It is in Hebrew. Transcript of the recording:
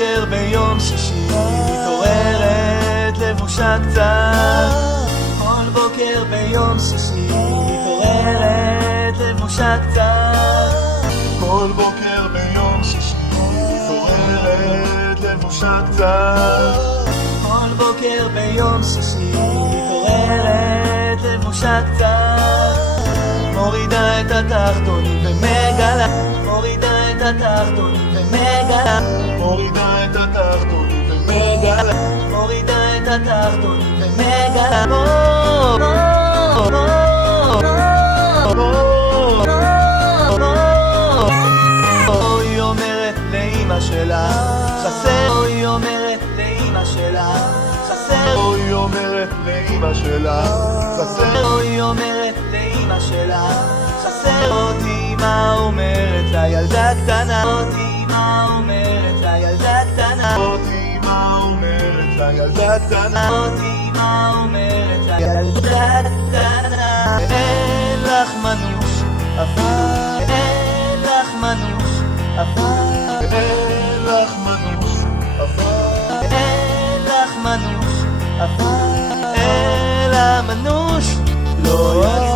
בוקר ביום שישי מתעוררת לבושה קצת. כל בוקר ביום שישי מתעוררת לבושה קצת. כל בוקר ביום שישי מתעוררת לבושה קצת. כל בוקר ביום שישי מתעוררת לבושה קצת. מורידה את התחתונים ומגלה, מורידה את התחתונים ומגלה, מורידה את התחתונים ומגלה, מורידה את התחתונים ומגלה. היא אומרת לאמא שלה חסר, היא אומרת לאמא שלה חסר, היא אומרת לאמא שלה חסר, היא אומרת לאמא שלה חסר. אותי אמא אומרת לילדה קטנה, אותי אמא אומרת לילדה קטנה, אותי אמא אומרת לילדה קטנה, אותי אמא אומרת לילדה קטנה. אין לך מנוש אפילו, אין לך מנוש אפילו, אין לך מנוש אפילו, אין לך מנוש אפילו, אלא מנוש לא יצא.